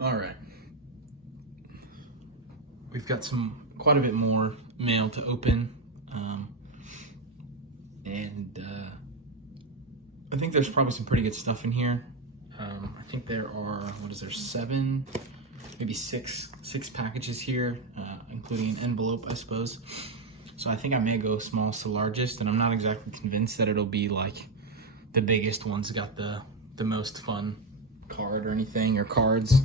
All right. We've got quite a bit more mail to open. I think there's probably some pretty good stuff in here. I think there are, seven, maybe six packages here, including an envelope, I suppose. So I think I may go smallest to largest, and I'm not exactly convinced that it'll be like the biggest one's got the most fun card or anything, or cards.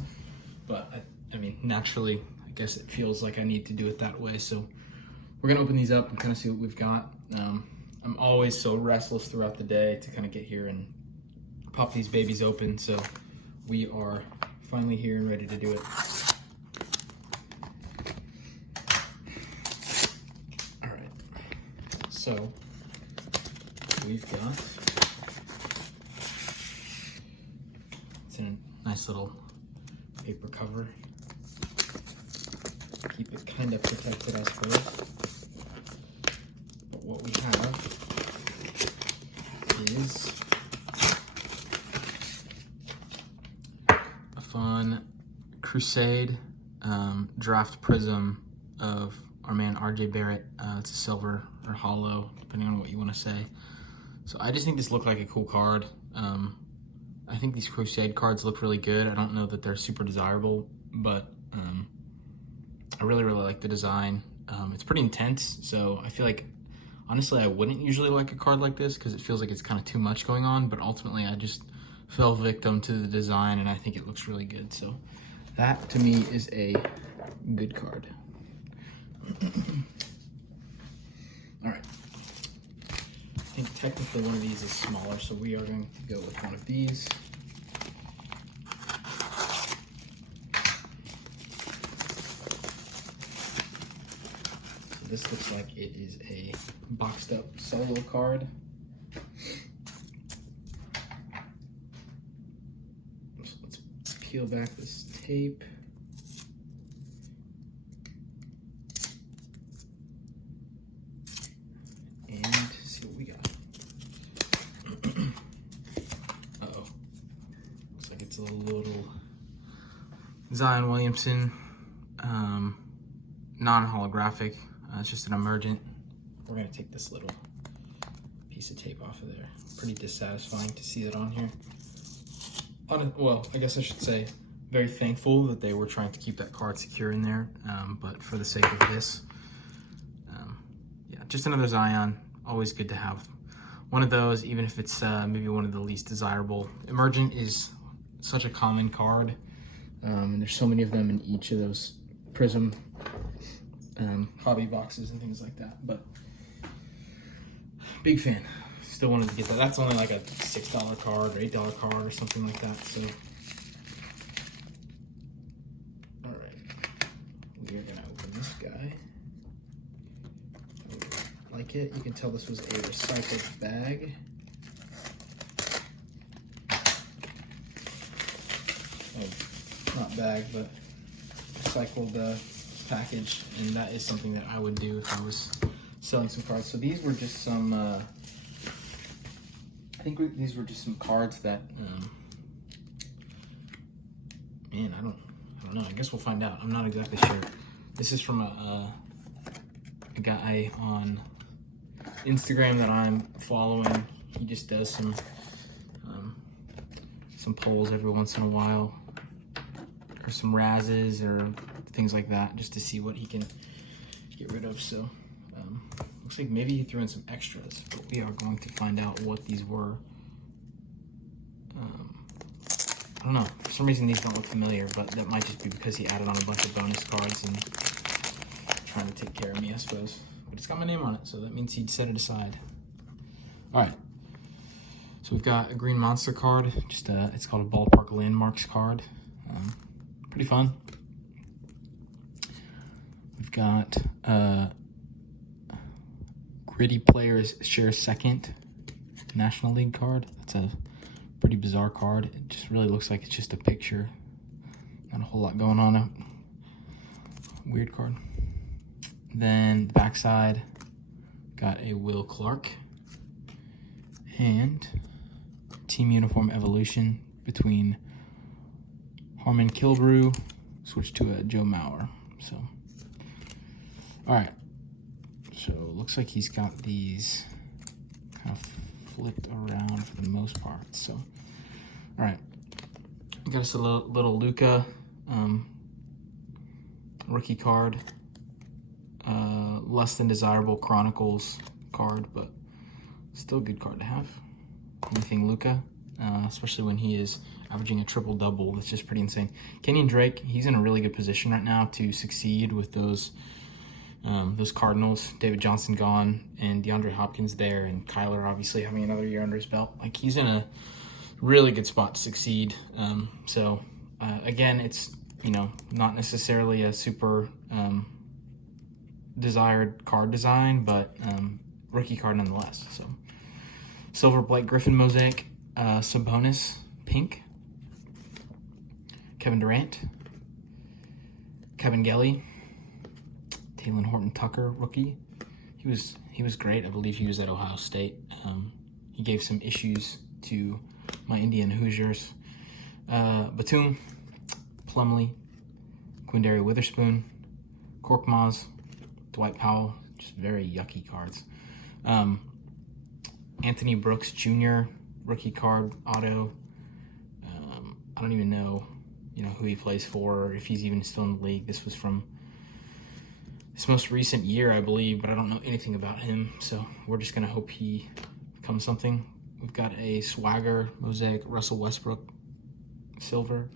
But I mean, naturally, I guess it feels like I need to do it that way. So we're gonna open these up and kind of see what we've got. I'm always so restless throughout the day to kind of get here and pop these babies open. So we are finally here and ready to do it. All right. So we've got, it's in a nice little paper cover. Keep it kind of protected, I suppose. But what we have is a fun Crusade draft prism of our man RJ Barrett. It's a silver or hollow, depending on what you want to say. So I just think this looked like a cool card. I think these Crusade cards look really good. I don't know that they're super desirable, but I really like the design. It's pretty intense, so I feel like, honestly, I wouldn't usually like a card like this because it feels like it's kind of too much going on, but ultimately I just fell victim to the design and I think it looks really good. So that, to me, is a good card. All right. I think technically one of these is smaller, so we are going to go with one of these. So this looks like it is a boxed up solo card. So let's peel back this tape. And see what we got. Uh-oh. Looks like it's a little Zion Williamson, non-holographic. It's just an emergent. We're gonna take this little piece of tape off of there. Pretty dissatisfying to see that on here. Well, I guess I should say very thankful that they were trying to keep that card secure in there, but for the sake of this, yeah, just another Zion. Always good to have one of those, even if it's maybe one of the least desirable. Emergent is such a common card, and there's so many of them in each of those Prism hobby boxes and things like that, but big fan. Still wanted to get that. That's only like a $6 card or $8 card or something like that. So, all right, we are gonna open this guy. I like it. You can tell this was a recycled bag. Oh, not bag, but recycled package, and that is something that I would do if I was selling some cards. So these were just some, I think these were just some cards that, man, I don't know. I guess we'll find out. I'm not exactly sure. This is from a guy on Instagram that I'm following. He just does some polls every once in a while, or some razzes or things like that, just to see what he can get rid of. So looks like maybe he threw in some extras, but we are going to find out what these were. I don't know, for some reason these don't look familiar, but that might just be because he added on a bunch of bonus cards and trying to take care of me, I suppose. But it's got my name on it, so that means he'd set it aside. All right, so we've got a green monster card. Just it's called a Ballpark Landmarks card. Pretty fun. We've got Gritty Players Share Second National League card. That's a pretty bizarre card. It just really looks like it's just a picture. Not a whole lot going on. Weird card. Then the backside, got a Will Clark and Team Uniform Evolution between Harmon Killebrew, switch to a Joe Mauer. So, all right. So looks like he's got these kind of flipped around for the most part. So, all right. Got us a little Luka rookie card. Less than desirable Chronicles card, but still a good card to have. Anything Luka, especially when he is averaging a triple-double. That's just pretty insane. Kenyon Drake, he's in a really good position right now to succeed with those Cardinals. David Johnson gone, and DeAndre Hopkins there, and Kyler obviously having another year under his belt. Like, he's in a really good spot to succeed. Again, it's, not necessarily a super desired card design, but rookie card nonetheless. So, silver Blake Griffin mosaic, Sabonis pink, Kevin Durant, Kevin Gelly, Talen Horton-Tucker rookie. He was great. I believe he was at Ohio State. He gave some issues to my Indian Hoosiers. Batum, Plumlee, Quindary Witherspoon, Korkmaz, Dwight Powell, just very yucky cards. Anthony Brooks Jr., rookie card, auto. I don't even know, who he plays for, or if he's even still in the league. This was from his most recent year, I believe, but I don't know anything about him, so we're just going to hope he becomes something. We've got a Swagger mosaic, Russell Westbrook, silver,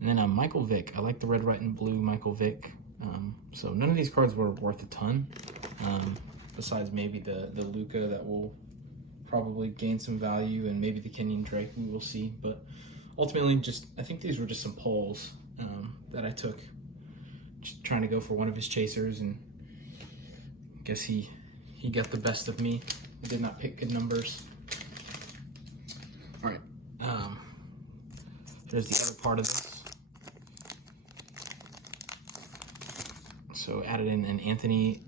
and then a Michael Vick. I like the red, white, and blue Michael Vick. So none of these cards were worth a ton, besides maybe the Luka that will probably gain some value, and maybe the Kenyon Drake, we will see. But ultimately, I think these were just some polls that I took, just trying to go for one of his chasers, and I guess he got the best of me. I did not pick good numbers. All right, there's the other part of this. So added in an Anthony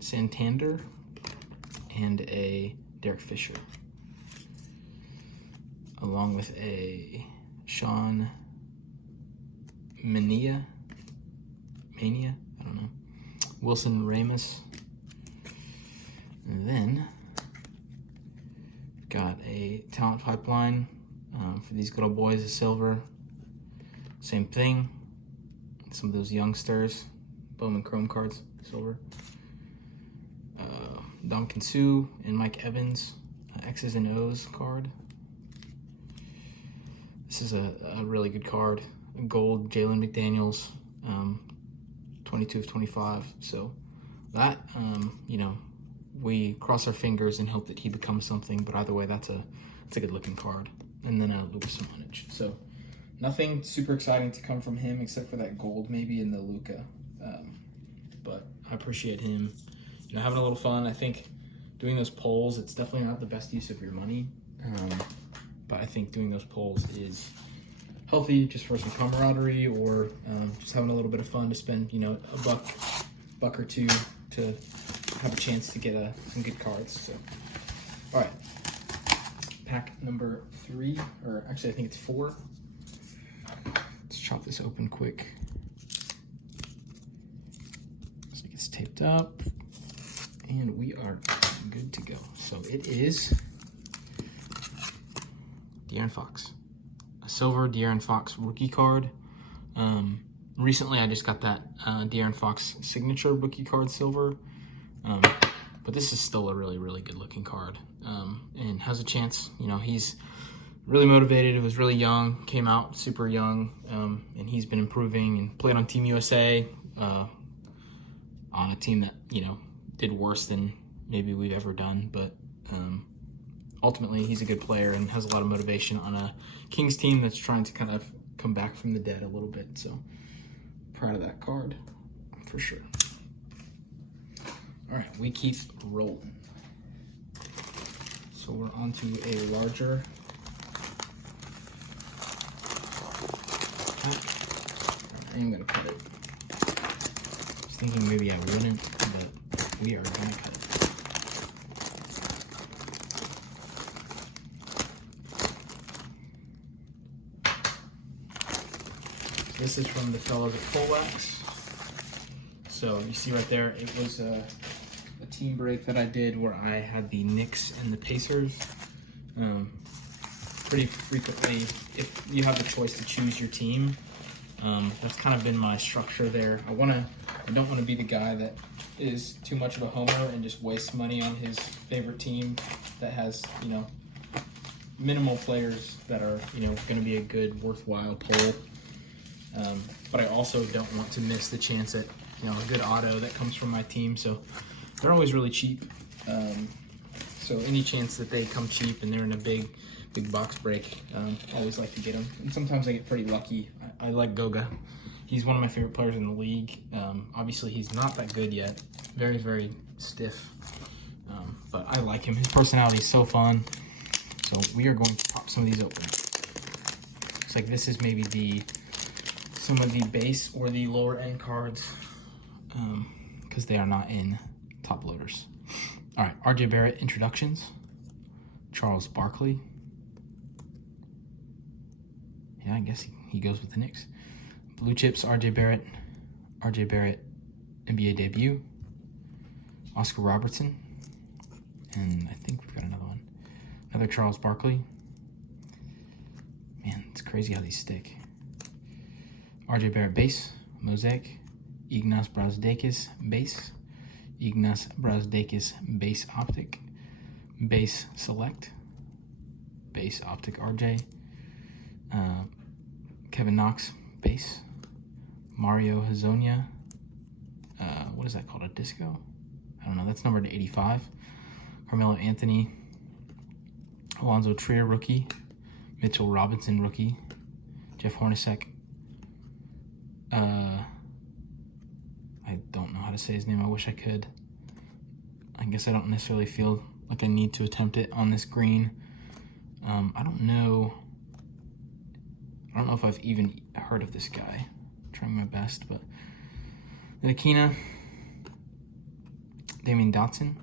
Santander and a Derek Fisher, along with a Sean Mania, I don't know, Wilson Ramus, and then got a talent pipeline for these good old boys, a silver, same thing, some of those youngsters, Bowman Chrome cards, silver. Dominican Sue and Mike Evans, X's and O's card. This is a really good card. Gold, Jalen McDaniels, 22 of 25. So that, we cross our fingers and hope that he becomes something. But either way, it's a good looking card. And then Luka Doncic. So nothing super exciting to come from him except for that gold maybe in the Luka. But I appreciate him, having a little fun. I think doing those polls, it's definitely not the best use of your money. But I think doing those polls is healthy just for some camaraderie, or just having a little bit of fun to spend, a buck or two to have a chance to get some good cards. So, all right, pack number 3, or actually I think it's 4. Let's chop this open quick. Looks like it's taped up, and we are good to go. So it is De'Aaron Fox, a silver De'Aaron Fox rookie card. Recently I just got that De'Aaron Fox signature rookie card silver, but this is still a really, really good looking card, and has a chance. He's really motivated. Was really young, came out super young, and he's been improving and played on Team USA, on a team that did worse than maybe we've ever done, but ultimately he's a good player and has a lot of motivation on a Kings team that's trying to kind of come back from the dead a little bit. So proud of that card for sure. All right, we keep rolling. So we're on to a larger pack. I am gonna cut it. I was thinking maybe I wouldn't, but we are gonna cut it. This is from the fellows at Full Wax. So you see right there, it was a team break that I did where I had the Knicks and the Pacers. Pretty frequently, if you have the choice to choose your team, that's kind of been my structure there. I don't want to be the guy that is too much of a homer and just wastes money on his favorite team that has, minimal players that are, going to be a good, worthwhile pull. But I also don't want to miss the chance at, a good auto that comes from my team. So they're always really cheap. So any chance that they come cheap and they're in a big box break, I always like to get them. And sometimes I get pretty lucky. I like Goga. He's one of my favorite players in the league. Obviously, he's not that good yet. Very, very stiff. But I like him. His personality is so fun. So we are going to pop some of these open. Looks like this is maybe some of the base or the lower end cards, because they are not in top loaders. All right, RJ Barrett introductions. Charles Barkley. Yeah, I guess he goes with the Knicks. Blue chips, RJ Barrett NBA debut. Oscar Robertson. And I think we've got another one. Another Charles Barkley. Man, it's crazy how these stick. RJ Barrett base, Mosaic. Ignas Brazdeikis base. Ignas Brazdeikis base optic. Base select. Base optic RJ. Kevin Knox base. Mario Hazonia. What is that called? A disco? I don't know. That's numbered to 85. Carmelo Anthony. Alonzo Trier rookie. Mitchell Robinson rookie. Jeff Hornacek. I don't know how to say his name. I wish I could. I guess I don't necessarily feel like I need to attempt it on this green. I don't know if I've even heard of this guy. I'm trying my best, but then Akina, Damian Dotson,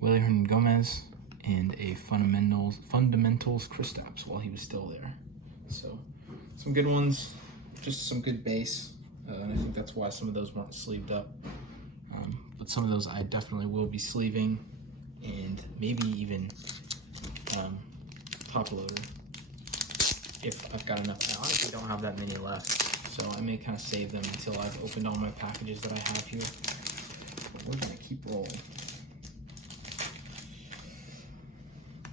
Willie Hernan Gomez, and a fundamentals Kristaps while he was still there. So some good ones, just some good base, and I think that's why some of those weren't sleeved up. But some of those I definitely will be sleeving, and maybe even top loader if I've got enough. I honestly don't have that many left, so I may kind of save them until I've opened all my packages that I have here. But we're gonna keep rolling.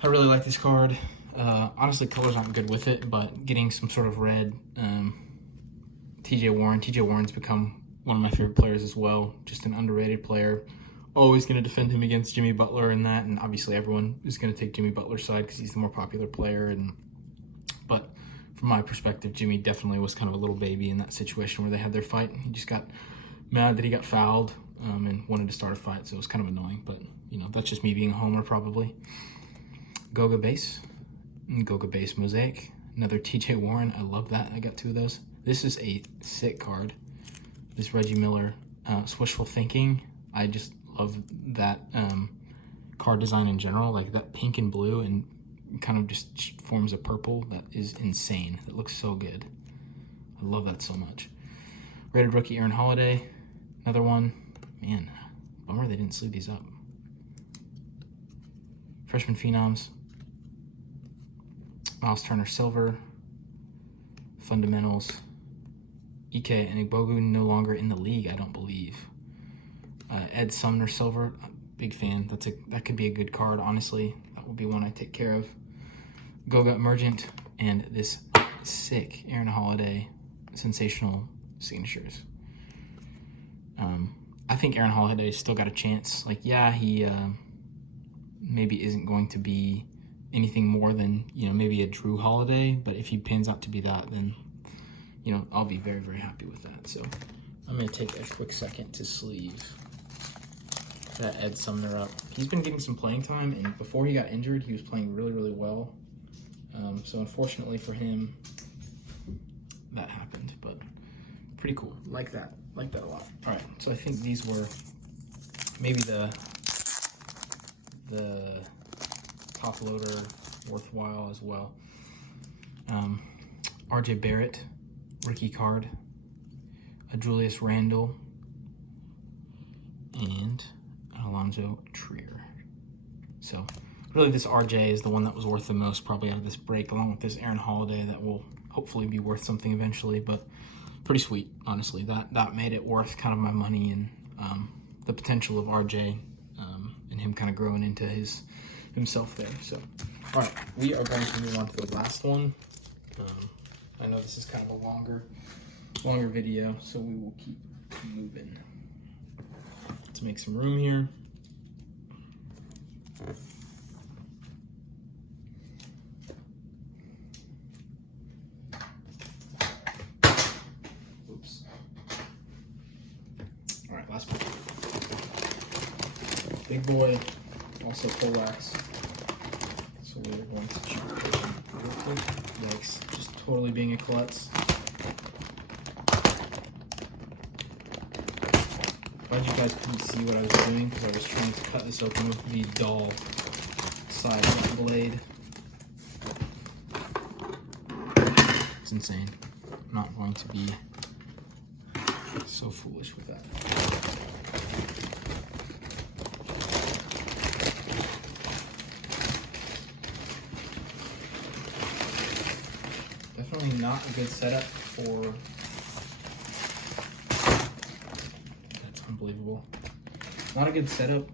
I really like this card. Honestly, colors aren't good with it, but getting some sort of red. TJ Warren. TJ Warren's become one of my favorite players as well. Just an underrated player. Always going to defend him against Jimmy Butler and that, and obviously everyone is going to take Jimmy Butler's side because he's the more popular player. But from my perspective, Jimmy definitely was kind of a little baby in that situation where they had their fight. He just got mad that he got fouled and wanted to start a fight, so it was kind of annoying. But that's just me being a homer probably. Goga base Mosaic. Another TJ Warren. I love that. I got two of those. This is a sick card. This Reggie Miller Swishful Thinking. I just love that card design in general, like that pink and blue and kind of just forms a purple that is insane. It looks so good. I love that so much. Rated rookie Aaron Holiday. Another one. Man, bummer they didn't sleeve these up. Freshman Phenoms. Miles Turner Silver. Fundamentals. Ike and Igbogu no longer in the league, I don't believe. Ed Sumner Silver, big fan. That could be a good card, honestly. That will be one I take care of. Goga Emergent, and this sick Aaron Holiday sensational signatures. I think Aaron Holiday still got a chance. He maybe isn't going to be anything more than maybe a Drew Holiday, but if he pans out to be that, then I'll be very, very happy with that. So I'm going to take a quick second to sleeve that Ed Sumner up. He's been getting some playing time, and before he got injured, he was playing really, really well. So unfortunately for him, that happened, but pretty cool. Like that a lot. All right, so I think these were maybe the top loader worthwhile as well. RJ Barrett rookie card, a Julius Randle, and Alonzo Trier. So really this RJ is the one that was worth the most probably out of this break, along with this Aaron Holiday that will hopefully be worth something eventually, but pretty sweet, honestly. That made it worth kind of my money, and the potential of RJ and him kind of growing into himself there. So, all right, we are going to move on to the last one. I know this is kind of a longer video, so we will keep moving. Let's make some room here. Oops. All right, last one. Big boy, also Polax. So we're going to check real quick. Yikes, just totally being a klutz. Glad you guys couldn't see what I was doing because I was trying to cut this open with the dull side of the blade. It's insane. I'm not going to be so foolish with that. Definitely not a good setup for... That's unbelievable. Not a good setup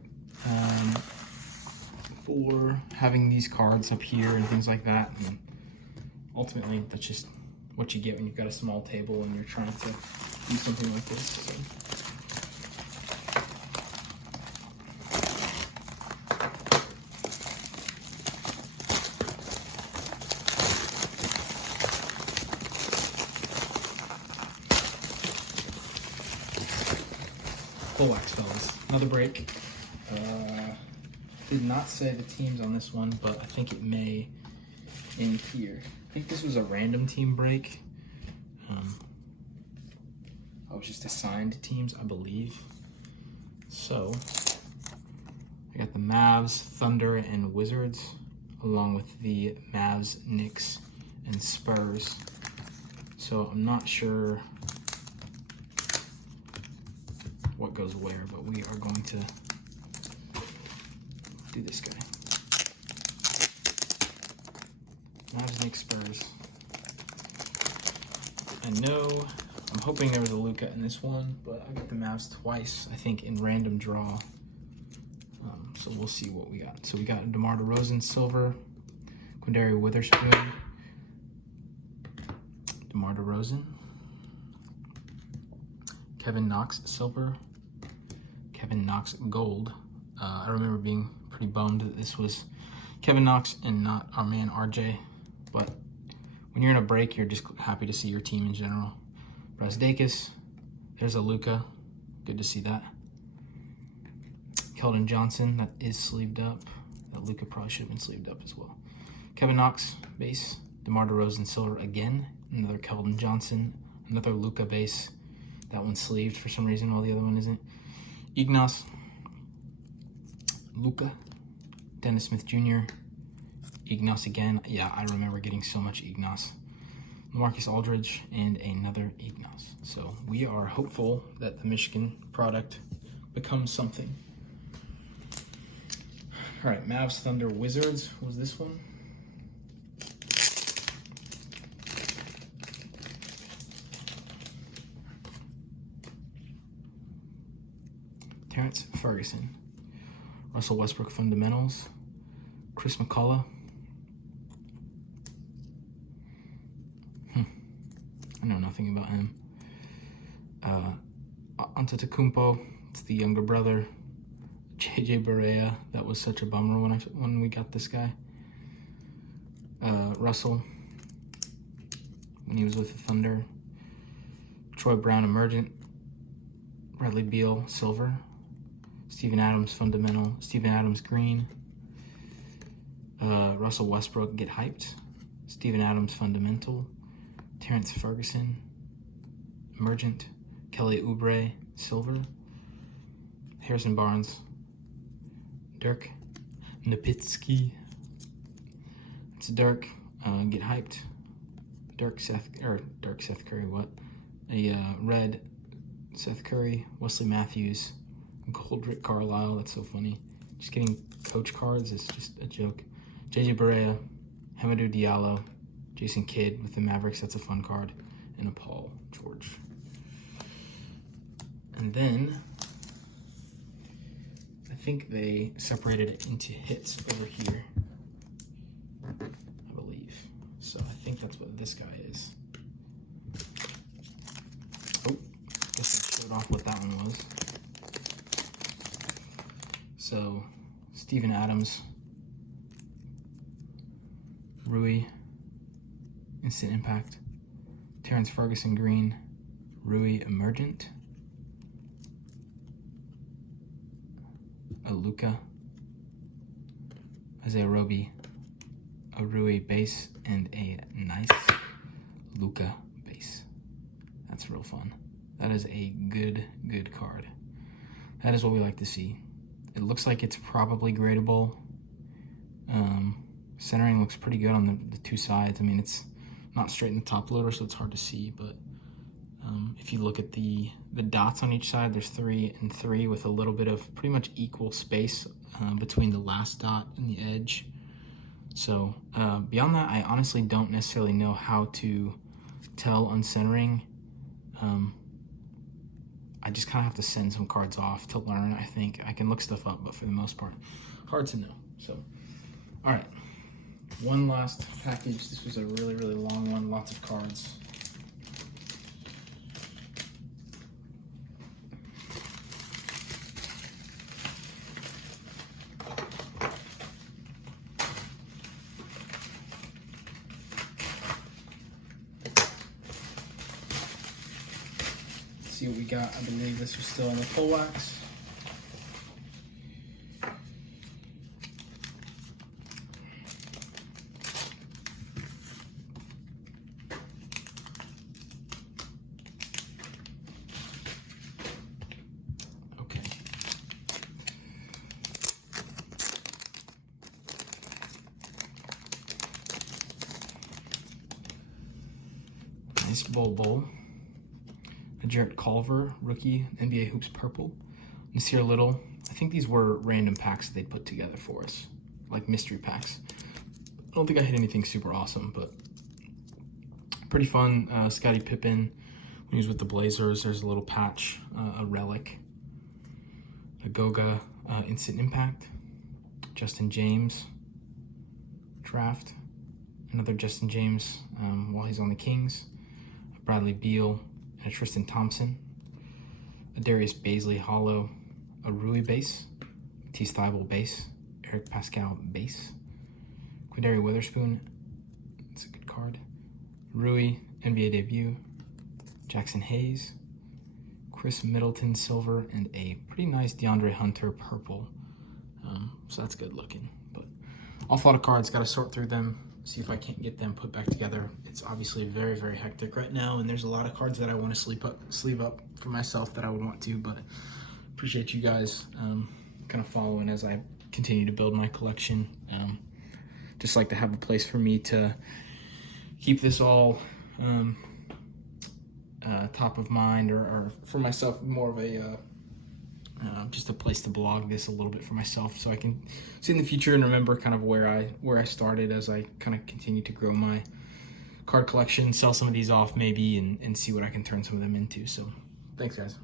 for having these cards up here and things like that. And ultimately, that's just what you get when you've got a small table and you're trying to do something like this. So. Wax, fellas. Another break. Did not say the teams on this one, but I think it may in here. I think this was a random team break. I was just assigned teams, I believe. So, I got the Mavs, Thunder, and Wizards, along with the Mavs, Knicks, and Spurs. So, I'm not sure what goes where, but we are going to do this guy. Mavs, Knicks, Spurs. I know, I'm hoping there was a Luka in this one, but I got the Mavs twice, I think, in random draw. So we'll see what we got. So we got DeMar DeRozan, silver, Quinndary Witherspoon, DeMar DeRozan, Kevin Knox, silver, Kevin Knox, gold. I remember being pretty bummed that this was Kevin Knox and not our man RJ, but when you're in a break, you're just happy to see your team in general. Brazdeikis, there's a Luka, good to see that. Keldon Johnson, that is sleeved up. That Luka probably should have been sleeved up as well. Kevin Knox, base. DeMar DeRozan, silver again. Another Keldon Johnson, another Luka base. That one's sleeved for some reason while the other one isn't. Ignas, Luka, Dennis Smith Jr., Ignas again. Yeah, I remember getting so much Ignas. Marcus Aldridge, and another Ignas. So we are hopeful that the Michigan product becomes something. All right, Mavs, Thunder, Wizards was this one. Terrence Ferguson, Russell Westbrook fundamentals, Chris McCullough. I know nothing about him. Antetokounmpo, it's the younger brother. JJ Barea, that was such a bummer when we got this guy. Russell, when he was with the Thunder. Troy Brown, emergent. Bradley Beal, silver. Steven Adams, fundamental. Steven Adams, green. Russell Westbrook, get hyped. Steven Adams, fundamental. Terrence Ferguson, emergent. Kelly Oubre, silver. Harrison Barnes. Dirk Nowitzki. It's Dirk, get hyped. Seth Curry, what? A red Seth Curry, Wesley Matthews, and Gold Carlisle. That's so funny. Just getting coach cards is just a joke. JJ Barea, Hamidou Diallo, Jason Kidd with the Mavericks. That's a fun card. And a Paul George. And then I think they separated it into hits over here, I believe. So I think that's what this guy is. Oh, guess I showed off what that one was. So Steven Adams, Rui, Instant Impact, Terrence Ferguson Green, Rui Emergent, a Luka, Isaiah Roby, a Rui base, and a nice Luka base. That's real fun. That is a good card. That is what we like to see. It looks like it's probably gradable. Centering looks pretty good on the two sides. I mean, it's not straight in the top loader, so it's hard to see, but if you look at the dots on each side, there's 3 and 3 with a little bit of pretty much equal space between the last dot and the edge. So beyond that, I honestly don't necessarily know how to tell on centering. I just kind of have to send some cards off to learn. I think I can look stuff up, but for the most part, hard to know. So, all right, one last package. This was a really long one, lots of cards. See what we got. I believe this was still in the pull wax. Okay. Nice bowl. Jarrett Culver, rookie, NBA Hoops purple. Nasir Little. I think these were random packs that they put together for us, like mystery packs. I don't think I hit anything super awesome, but pretty fun. Scottie Pippen, when he was with the Blazers, there's a little patch, a relic. A Goga, Instant Impact. Justin James, draft. Another Justin James while he's on the Kings. Bradley Beal, and a Tristan Thompson, a Darius Baisley hollow, a Rui base, Matisse Thybulle base, Eric Pascal base, Quindary Witherspoon, that's a good card, Rui NBA debut, Jackson Hayes, Chris Middleton silver, and a pretty nice DeAndre Hunter purple. So that's good looking. But awful lot of cards, got to sort through them, see if I can't get them put back together. It's obviously very hectic right now, and there's a lot of cards that I want to sleeve up for myself that I would want to, but appreciate you guys kind of following as I continue to build my collection. Just like to have a place for me to keep this all top of mind, or for myself more of a just a place to blog this a little bit for myself, so I can see in the future and remember kind of where I started as I kind of continue to grow my card collection, sell some of these off maybe, and see what I can turn some of them into. So thanks, guys.